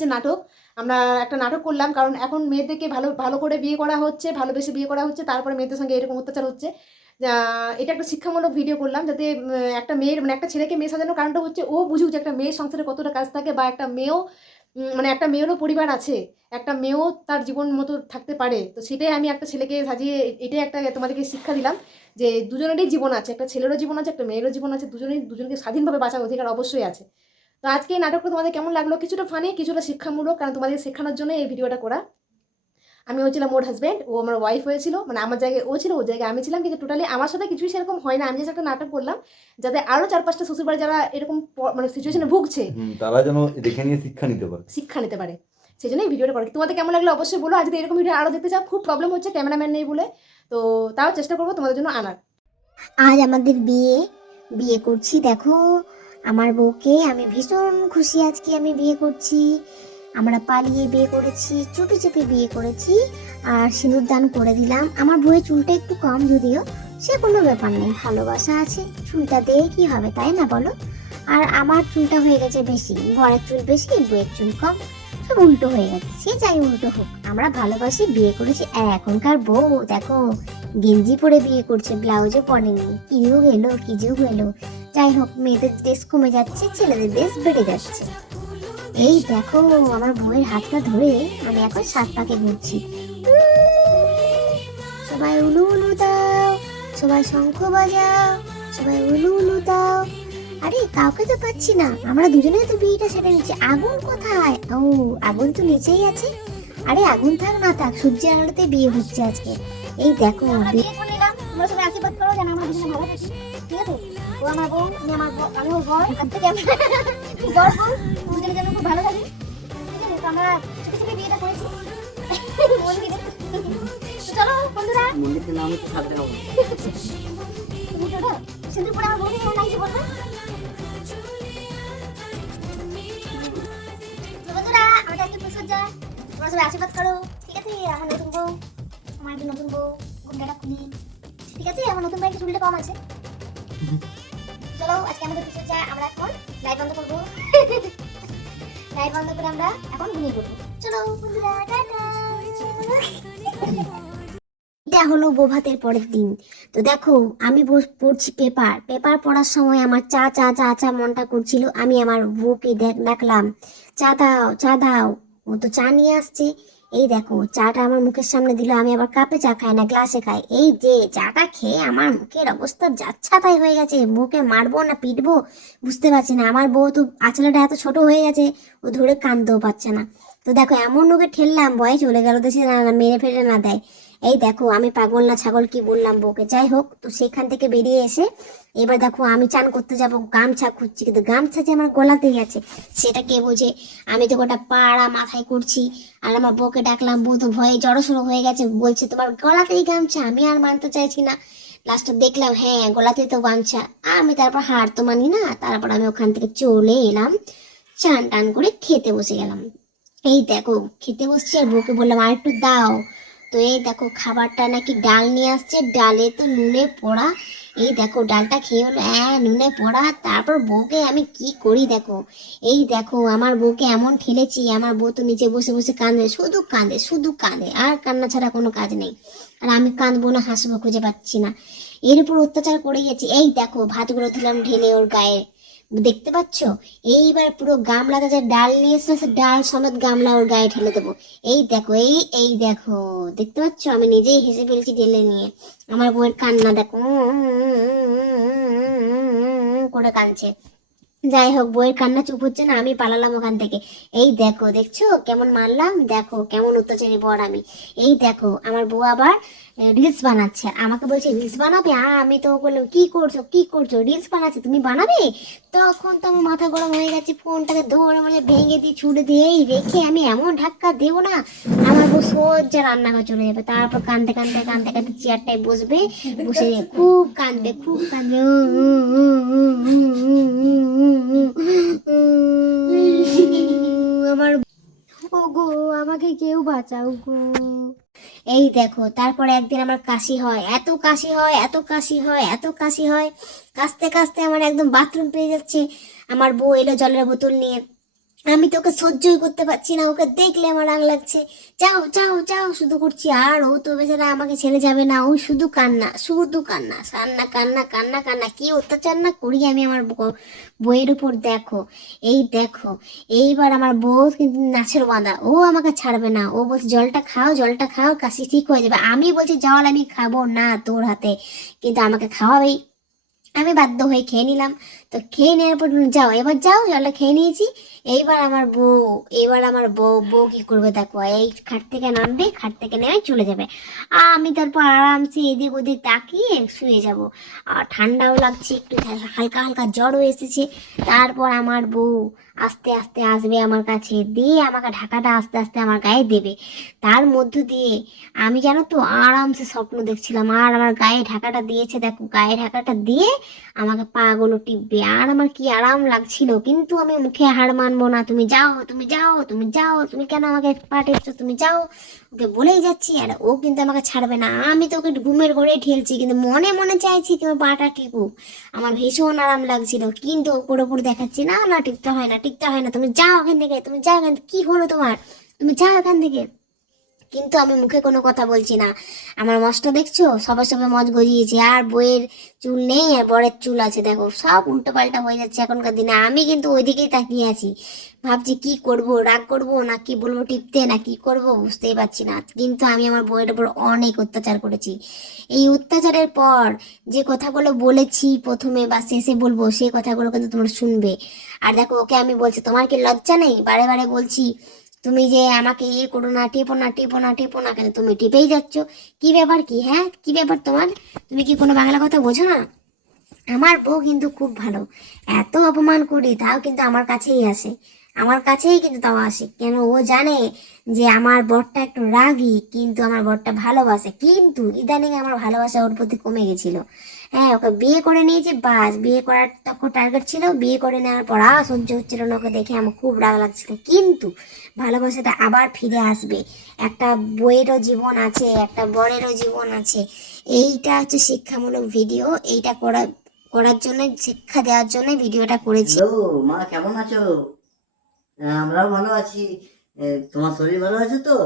যে নাটক, আমরা একটা নাটক করলাম, কারণ এখন মেয়েদেরকে ভালো ভালো করে বিয়ে করা হচ্ছে, ভালোবেসে বিয়ে করা হচ্ছে, তারপরে মেয়েদের সঙ্গে এরকম অত্যাচার হচ্ছে। এটা একটা শিক্ষামূলক ভিডিও করলাম, যাতে একটা মেয়ের মানে একটা ছেলেকে মেয়ে সাজানোর কারণটা হচ্ছে, ও বুঝুক যে একটা মেয়ের সংসারে কতটা কাজ থাকে বা একটা মেয়েও মানে একটা মেয়েরও পরিবার আছে, একটা মেয়েও তার জীবন মতো থাকতে পারে। তো সেটাই আমি একটা ছেলেকে সাজিয়ে, এটাই একটা তোমাদেরকে শিক্ষা দিলাম, যে দুজনেরই জীবন আছে, একটা ছেলেরও জীবন আছে, একটা মেয়েরও জীবন আছে, দুজনেই, দুজনকে স্বাধীনভাবে বাঁচার অধিকার অবশ্যই আছে। তো আজকে এই নাটকটা তোমাদের কেমন লাগল? কিছুটা ফানি কিছুটা শিক্ষামূলক কারণ তোমাদের শেখানোর জন্য এই ভিডিওটা করা। আমি হচ্ছিলাম ওর হাজব্যান্ড ও আমার ওয়াইফ হয়েছিল মানে আমার জায়গায় ও ছিল ওর জায়গায় আমি ছিলাম কিন্তু টোটালি আমার সাথে কিছুই সেরকম হয় না। আমি জাস্ট একটা নাটক করলাম যাতে আরও চার পাঁচটা শ্বশুরবাড়ি যারা এরকম মানে সিচুয়েশনে ভুগছে তারা যেন দেখে নিয়ে শিক্ষা নিতে পারে। শিক্ষা নিতে পারে। সেই জন্য এই ভিডিওটা করে। তোমাদের কেমন লাগল অবশ্যই বলো। আর যদি এরকম ভিডিও আরও দেখতে চাও খুব প্রবলেম হচ্ছে ক্যামেরাম্যান নেই বলে। তো তাও চেষ্টা করব তোমাদের জন্য আনার। আজ আমাদের বিয়ে বিয়ে করছি। দেখো আমার বউকে আমি ভীষণ খুশি আজকে আমি বিয়ে করছি। আমরা পালিয়ে বিয়ে করেছি, চুপি চুপি বিয়ে করেছি আর সিঁদুর দান করে দিলাম। আমার বউয়ের চুলটা একটু কম যদিও, সে কোনো ব্যাপার নেই, ভালোবাসা আছে। চুলটা দিয়ে কি হবে, তাই না বলো? আর আমার চুলটা হয়ে গেছে বেশি, ঘরের চুল বেশি, বউয়ের চুল কম, সব উল্টো হয়ে গেছে। সে যাই উল্টো হোক, আমরা ভালোবাসি, বিয়ে করেছি। এখনকার বউ, দেখো গেঞ্জি পরে বিয়ে করছে, ব্লাউজও পরেনি কি যুগ এলো কি যাই হোক মেয়েদের দেশ কমে যাচ্ছে, ছেলেদের দেশ বেড়ে যাচ্ছে। এই দেখো, আমার বউয়ের হাতটা ধরে আমি এখন সাত পাকে ঘুরছি। সবাই উলু উলু দাও, সবাই শঙ্খ বাজাও, সবাই উলু উলু দাও। আরে, কাউকে তো পাচ্ছি না, আমরা দুজনেই তো বিয়েটা সেরে নিচ্ছি। আগুন কোথায়? ও, আগুন তো নিচেই আছে। আরে, আগুন থাক না থাক, সূর্যের আলোতে বিয়ে হচ্ছে আজকে। এই দেখো বিয়ে করে নিলাম তোমরা সবাই আশীর্বাদ করো যেন আমরা দুজনে ভালো ঠিক আছে? ও আমার বউ আমি আমার আমি ওর বর আজ থেকে আমি বর বউ দুজনে যেন খুব ভালো থাকি ঠিক আছে? তো আমরা ছোট ছোট বিয়েটা করেছি। চলো বন্ধুরা। মন্দির থেকে আমি তো সাত দেখাবো তুমি তো দাও আমার বউকে কেমন লাগছে বলবে বন্ধুরা আমাদের আজকে ফুলসজ্জা তোমরা সবাই আশীর্বাদ করো ঠিক আছে? আমার নতুন বউ। একটা নতুন বউ খুলি ঠিক আছে, আমার নতুন একটু চুলটা কম আছে। চলো, আজকে আমাদের ফুলসজ্জা আমরা এখন লাইট বন্ধ করব। লাইট বন্ধ করে আমরা এখন ঘুমিয়ে পড়ব। চলো এটা হলো বৌভাতের পরের দিন। তো দেখো, আমি পড়ছি পেপার পেপার পড়ার সময় আমার চা চা চা চা মনটা করছিল। আমি আমার বউকে দেখ- ডাকলাম চা দাও চা দাও। ও তো চা নিয়ে আসছে। এই দেখো, চাটা আমার মুখের সামনে দিল, আমি আবার কাপে চা খাই না, গ্লাসে খাই। এই যে চাটা খেয়ে আমার মুখের অবস্থা যাচ্ছা তাই হয়ে গেছে, মুখে মারবো না, পিটবো? বুঝতে পারছি না, আমার বউ তো আচলাটা এত ছোট হয়ে গেছে, ও ধরে কাঁদতেও পারছে না। তো দেখো, এমন ওকে ঠেললাম, বয়ে চলে গেল দেশে না না, মেরে ফেলে না দেয়। এই দেখো, আমি পাগল না ছাগল কি বললাম বউকে? যাই হোক, তো সেখান থেকে বেরিয়ে এসে এবার দেখো, আমি চান করতে যাব, গামছা খুঁজছি। কিন্তু গামছা যে আমার গলাতে গেছে সেটা কে বোঝে? আমি তো গোটা পাড়া মাথায় করছি। আর আমার বউকে ডাকলাম, বউ তো ভয়ে জড়সড়ো হয়ে গেছে। বলছে, তোমার গলাতেই গামছা, আমি আর মানতে চাইছি না। লাস্টে দেখলাম হ্যাঁ গলাতে তো গামছা। আমি তারপর হার তো মানি না। তারপর আমি ওখান থেকে চলে এলাম, চান টান করে খেতে বসে গেলাম। এই দেখো, খেতে বসছি আর বউকে বললাম আর একটু দাও। তো এই দেখো খাবারটা নাকি ডাল নিয়ে আসছে, ডালে তো নুনে পোড়া। এই দেখো ডালটা খেয়ে হলো হ্যাঁ নুনে পোড়া। তারপর বউকে আমি কি করি দেখো? এই দেখো আমার বউকে এমন ঠেলেছি, আমার বউ তো নিচে বসে বসে কাঁদে, শুধু কাঁদে শুধু কাঁদে, আর কান্না ছাড়া কোনো কাজ নেই। আর আমি কাঁদবো না, হাসবো, খুঁজে পাচ্ছি না। এর উপর অত্যাচার করে গেছি। এই দেখো ভাতগুলো দিলাম ঢেলে ওর গায়ে। দেখতে পাচ্ছ? এইবার পুরো গামলাতে যে ডাল নিয়ে এসে ডাল সমেত গামলা ওর গায়ে ঠেলে দেবো। এই দেখো, এই এই দেখো, দেখতে পাচ্ছ? আমি নিজেই হেসে ফেলছি ঢেলে নিয়ে। আমার বউয়ের কান্না, দেখো করে কাঁদছে। যাই হোক বইয়ের কান্না চুপ হচ্ছে না, আমি পালালাম ওখান থেকে। এই দেখো, দেখছ? কেমন মারলাম? দেখো, কেমন অত্যাচারী বর আমি। এই দেখো, আমার বউ আবার রিলস বানাচ্ছে আর আমাকে বলছে রিলস বানাবে আ, আমি তো বললাম কি করছ কি করছ রিলস বানাচ্ছে তুমি বানাবে তখন তো আমার মাথা গরম হয়ে গেছে ফোনটাকে ধরে মানে ভেঙে দিয়ে ছুড়ে দিয়েই রেখে আমি এমন ধাক্কা দেবো না আমার বউ সোজা রান্নাঘর চলে যাবে তারপর কাঁদতে কাঁদতে কাঁদতে কাঁদতে চেয়ারটায় বসবে বসে খুব কান্দবে খুব কান্দবে আমার ও গো আমাকে কেউ বাঁচাও গো এই দেখো, তারপরে একদিন আমার কাশি হয়। এত কাশি হয়, এত কাশি হয়, এত কাশি হয়। কাশতে কাশতে আমার একদম বাথরুম পেয়ে যাচ্ছে। আমার বউ এলো জলের বোতল নিয়ে। আমি তোকে সহ্যই করতে পারছি না, ওকে দেখলে আমার রাগ লাগছে। যাও যাও যাও, শুধু করছি আর, ও তো বেচারা আমাকে ছেড়ে যাবে না, ওই শুধু কান্না শুধু কান্না কান্না কান্না কান্না কান্না, কি অত্যাচার না করি আমি আমার বইয়ের উপর, দেখো, এই দেখো, এইবার আমার বউ কিন্তু নাচের বাঁধা ও আমাকে ছাড়বে না, ও বলছে, জলটা খাও জলটা খাও, কাশি ঠিক হয়ে যাবে, আমি বলছি, জল আমি খাব না তোর হাতে, কিন্তু আমাকে খাওয়াবেই। আমি বাধ্য হয়ে খেয়ে নিলাম তো খেয়ে নেওয়ার পর যাও, এবার যাও, জলটা খেয়ে নিয়েছি। এইবার আমার বউ, এইবার আমার বউ বউ কি করবে দেখো, এই খাট থেকে নামবে, খাট থেকে নেমে চলে যাবে। আর আমি তারপর আরামসে এদিক ওদিক তাকিয়ে শুয়ে যাব। আর ঠান্ডাও লাগছে, একটু হালকা হালকা জ্বরও এসেছে। তারপর আমার বউ আস্তে আস্তে আসবে আমার কাছে, দিয়ে আমাকে ঢাকাটা আস্তে আস্তে আমার গায়ে দেবে। তার মধ্য দিয়ে আমি জানো তো আরামসে স্বপ্ন দেখছিলাম, আর আমার গায়ে ঢাকাটা দিয়েছে, দেখো, গায়ে ঢাকাটা দিয়ে আমাকে পাগুলো টিপবে। আর আমার কি আরাম লাগছিল? কিন্তু আমি মুখে হার মানবো না। তুমি যাও তুমি যাও তুমি যাও, তুমি কেন আমাকে পা টিপছো তুমি যাও। ওকে বলেই যাচ্ছি আর ও কিন্তু আমাকে ছাড়বে না। আমি তো ওকে ঘুমের ঘরে ঠেলছি, কিন্তু মনে মনে চাইছি কেউ পাটা টিপুক। আমার ভীষণ আরাম লাগছিল, কিন্তু ওপর ওপর দেখাচ্ছি, না না, টিপতে হয় না, টিপতে হয় না। তুমি যাও এখান থেকে, তুমি যাও এখান কি হলো তোমার? তুমি যাও এখান থেকে। কিন্তু আমি মুখে কোনো কথা বলছি না। আমার মশটা দেখছ? সবার সবাই মজ গজিয়েছে। আর বইয়ের চুল নেই, আর বরের চুল আছে, দেখো। সব উল্টো পাল্টা হয়ে যাচ্ছে এখনকার দিনে। আমি কিন্তু ওইদিকেই তাকিয়ে আছি। ভাবছি কি করব? রাগ করব? না কি বলব? টিপতে না কি করব? বুঝতেই পারছি না। কিন্তু আমি আমার বইয়ের উপর অনেক অত্যাচার করেছি। এই অত্যাচারের পর যে কথাগুলো বলেছি প্রথমে বা শেষে বলব, সেই কথাগুলো কিন্তু তোমরা শুনবে। আর দেখো, ওকে আমি বলছি, তোমার কি লজ্জা নেই? বারে বারে বলছি তুমি যে আমাকে ইয়ে করো না, টিপো না টিপো না টিপো না কেন? তুমি টিপেই যাচ্ছ। কি ব্যাপার কি হ্যাঁ? কি ব্যাপার তোমার? তুমি কি কোনো বাংলা কথা বোঝো না? আমার বউ কিন্তু খুব ভালো। এত অপমান করি, তাও কিন্তু আমার কাছেই আসে। আমার কাছেই কিন্তু তাও আসে। কেন? ও জানে যে আমার বরটা একটু রাগী, কিন্তু আমার বরটা ভালোবাসে। কিন্তু ইদানিং আমার ভালোবাসা ওর প্রতি কমে গেছিল। হ্যাঁ ওকে বিয়ে করে নিয়েছে বাস। বিয়ে করার তখন টার্গেট ছিল বিয়ে করে নেওয়ার পর আর সহ্য হচ্ছিল না ওকে দেখে। আমার খুব রাগ লাগছিল। কিন্তু ভালোবাসাটা আবার ফিরে আসবে। একটা বইয়েরও জীবন আছে একটা বরেরও জীবন আছে। এইটা হচ্ছে শিক্ষামূলক ভিডিও এইটা করা করার জন্য শিক্ষা দেওয়ার জন্য ভিডিওটা করেছি। হ্যালো মা কেমন আছো? হ্যাঁ, আমরাও ভালো আছি। তোমার শরীর ভালো আছে তো?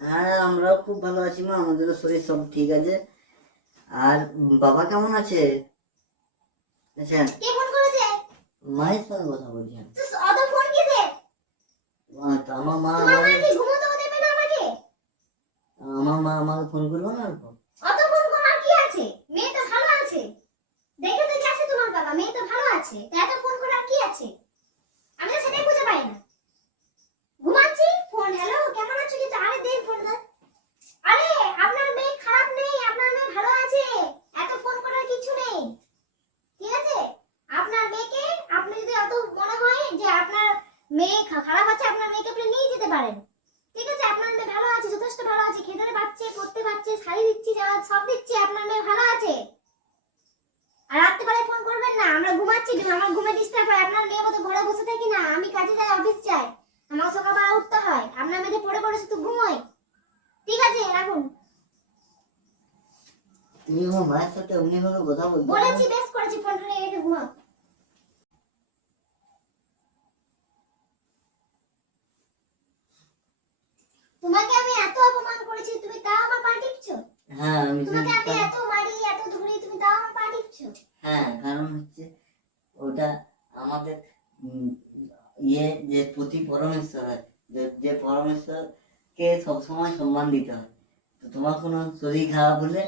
হ্যাঁ আমরাও খুব ভালো আছি মা। আমাদেরও শরীর সব ঠিক আছে। আর বাবা কেমন আছে? আচ্ছা কে ফোন করেছে? মায়ের সঙ্গে কথা বলছি আমি। অত ফোন কিসে তো আমার মা মা কি ঘুমোতেও দেবে না আমাকে? আমার মা আমাকে ফোন করল না অল্প অত ফোন করার কি আছে? মেয়ে তো ভালো আছে। দেখে তো গেছে তোমার বাবা মেয়ে তো ভালো আছে। তা এত ফোন করার কি আছে? আমি তো সেটাই বুঝে পাই না। ঘুমাচ্ছি ফোন হ্যালো কেমন আছো? কি আরে দেন ফোনটা। আরে আপনার মেয়ে খারাপ নেই আপনার মেয়ে ভালো আছে? এত ফোন করার কিছু নেই। ঠিক আছে? আপনার মেয়েকে আপনি যদি অত মনে হয় যে আপনার মেয়ে খারাপ আছে, আপনার মেয়েকে আপনি নিয়ে যেতে পারেন। ঠিক আছে? আপনার মেয়ে ভালো আছে, যথেষ্ট ভালো আছে, খেতে পাচ্ছে, পড়তে পারছে, শাড়ি দিচ্ছি, যা সব দিচ্ছি, আপনার মেয়ে ভালো আছে। আর রাত্রিবেলায় ফোন করবেন না, আমরা ঘুমাচ্ছি আমার ঘুমে ডিস্টার্ব হয়, আপনার মেয়ে মতো ঘরে বসে থাকি না, আমি কাজে যাই, অফিস যাই। আমার সকালবেলা উঠতে হয়, আপনার মেয়েদের পড়ে পড়ে শুধু ঘুমোয়। ঠিক আছে? রাখুন। তুমি আমার মায়ের সাথে কথা বলছো বলেছি বেশ করেছি ফোনটা নিয়ে রেখে ঘুমাও। তোমাকে আমি এত অপমান করেছি তুমি তাও আমার পা টিপছো? হ্যাঁ আমি তোমাকে আমি এত মারি এত ধরি তুমি তাও আমার পা টিপছো? হ্যাঁ কারণ হচ্ছে ওটা আমাদের ইয়ে যে প্রতি পরমেশ্বর হয় যে- যে পরমেশ্বরকে সবসময় সম্মান দিতে হয়। তো তোমার কোনো শরীর খারাপ হলে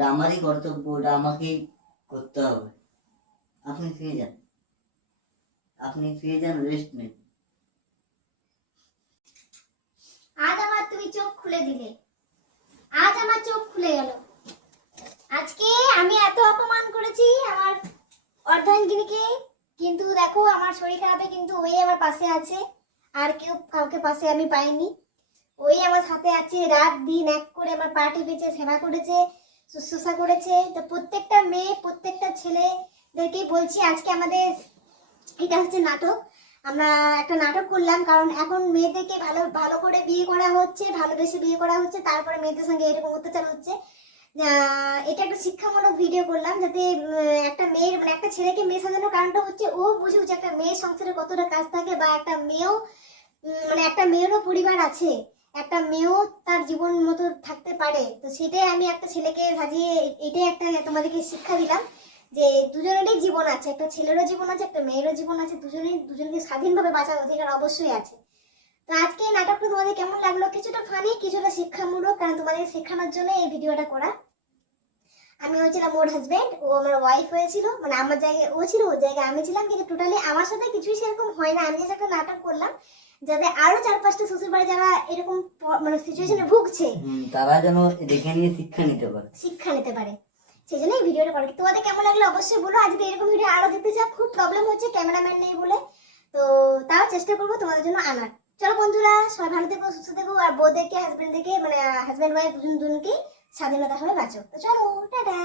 ওটা আমারই কর্তব্য, ওটা আমাকেই করতে হবে। আপনি শুয়ে যান। আপনি শুয়ে যান রেস্ট নেন। আজ আমার তুমি চোখ খুলে দিলে। আজ আমার চোখ খুলে গেল। আজকে আমি এত অপমান করেছি আমার অর্ধাঙ্গিনীকে, কিন্তু দেখো আমার শরীর খারাপে কিন্তু ওই আমার পাশে আছে। আর কেউ কাউকে পাশে আমি পাইনি। ওই আমার সাথে আছে, রাত দিন এক করে আমার পা টিপেছে, সেবা করেছে। শুশ্রূষা করেছে। তো প্রত্যেকটা মেয়ে, প্রত্যেকটা ছেলেদেরকেই বলছি, আজকে আমাদের এটা হচ্ছে নাটক। আমরা একটা নাটক করলাম, কারণ এখন মেয়েদেরকে ভালো ভালো করে বিয়ে করা হচ্ছে, ভালোবেসে বিয়ে করা হচ্ছে, তারপরে মেয়েদের সঙ্গে এরকম অত্যাচার হচ্ছে। এটা একটা শিক্ষামূলক ভিডিও করলাম, যাতে একটা মেয়ের মানে একটা ছেলেকে মেয়ে সাজানোর কারণটা হচ্ছে, ও বুঝুক যে একটা মেয়ের সংসারে কতটা কাজ থাকে বা একটা মেয়েও মানে একটা মেয়েরও পরিবার আছে। একটা মেয়েও তার জীবন মতো থাকতে পারে। তো সেটাই আমি একটা ছেলেকে সাজিয়ে এটাই একটা তোমাদেরকে শিক্ষা দিলাম যে দুজনেরই জীবন আছে। একটা ছেলেরও জীবন আছে, একটা মেয়েরও জীবন আছে, দুজনেই, দুজনকে স্বাধীনভাবে বাঁচার অধিকার অবশ্যই আছে। তো আজকে এই নাটকটা তোমাদের কেমন লাগল? কিছুটা ফানি কিছুটা শিক্ষামূলক, কারণ তোমাদের শেখানোর জন্য এই ভিডিওটা করা। আমি হয়েছিলাম ওর হাজবেন্ড ও আমার ওয়াইফ হয়েছিল মানে আমার জায়গায়, ও ছিল ওর জায়গায়, আমি ছিলাম, কিন্তু টোটালি আমার সাথে কিছুই সেরকম হয় না। আমি just একটা নাটক করলাম। যাতে আরও চার পাঁচটা শ্বশুর বাড়ি যারা এরকম মানে সিচুয়েশনে ভুগছে তারা যেন দেখে নিয়ে শিক্ষা নিতে পারে। শিক্ষা নিতে পারে। সেই জন্য এই ভিডিওটা করা। তোমাদের কেমন লাগল অবশ্যই বলো। আজকে এরকম ভিডিও আরও দেখতে চাও খুব প্রবলেম হচ্ছে ক্যামেরাম্যান নেই বলে। তো তাও চেষ্টা করব তোমাদের জন্য আনার। চলো বন্ধুরা সবাই ভালো থেকো সুস্থ থেকো আর বউদেরকে হাজবেন্ডদেরকে মানে হাজবেন্ড ওয়াইফ দুজন দুজনকে স্বাধীনতা হবে বাঁচো। তো চলো টাটা!